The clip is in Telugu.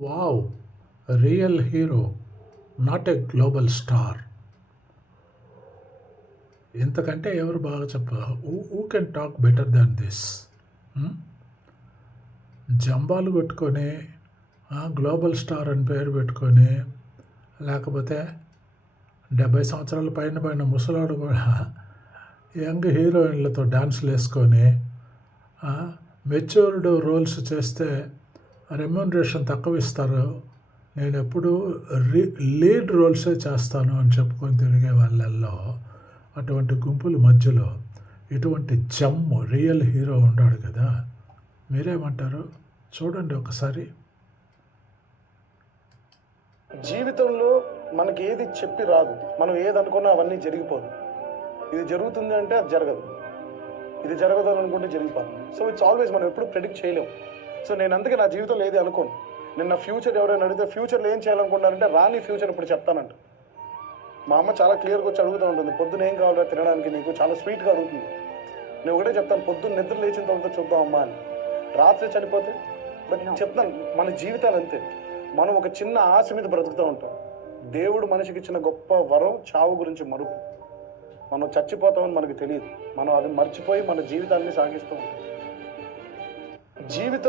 Wow! Real hero, not a global star. ఇంతకంటే ఎవరు బాగా who can talk better than this? హ్మ్. జంబాలు కొట్టుకొని, గ్లోబల్ స్టార్ అని పేరు పెట్టుకొని, లేకపోతే 70 సంవత్సరాల పైన ముసలోడు కూడా యంగ్ హీరోయిన్లతో డాన్సులేసుకొని, మెచ్యూర్డ్ రోల్స్ చేస్తే రెమ్యూనరేషన్ తక్కువ ఇస్తారు. నేనెప్పుడూ లీడ్ రోల్సే చేస్తాను అని చెప్పుకొని తిరిగే వాళ్ళల్లో, అటువంటి గుంపుల మధ్యలో ఇటువంటి రియల్ హీరో ఉన్నాడు కదా! మీరేమంటారు? చూడండి ఒకసారి. జీవితంలో మనకి ఏది చెప్పి రాదు. మనం ఏదనుకున్నా అవన్నీ జరిగిపోదు. ఇది జరుగుతుంది అంటే అది జరగదు. ఇది జరగదు అని అనుకుంటే జరిగిపోతుంది. సో ఇట్స్ ఆల్వేస్ మనం ఎప్పుడు ప్రెడిక్ట్ చేయలేము. సో నేను అందుకే నా జీవితంలో ఏది అనుకోను. నేను నా ఫ్యూచర్ ఎవరైనా అడిగితే ఫ్యూచర్లో ఏం చేయాలనుకుంటున్నారంటే రాని ఫ్యూచర్ ఇప్పుడు చెప్తానంట. మా అమ్మ చాలా క్లియర్గా వచ్చి అడుగుతూ ఉంటుంది, పొద్దున ఏం కావాలో తినడానికి నీకు, చాలా స్వీట్గా అడుగుతుంది. నేను ఒకటే చెప్తాను, పొద్దున్న నిద్ర లేచిన తర్వాత చూద్దాం అమ్మా అని. రాత్రి చనిపోతే బట్ చెప్తాను, మన జీవితాలు అంతే. మనం ఒక చిన్న ఆశ మీద బ్రతుకుతూ ఉంటాం. దేవుడు మనిషికి ఇచ్చిన గొప్ప వరం చావు గురించి మరుపు. మనం చచ్చిపోతామని మనకు తెలియదు. మనం అది మర్చిపోయి మన జీవితాన్ని సాగిస్తూ ఉంటాం. జీవితం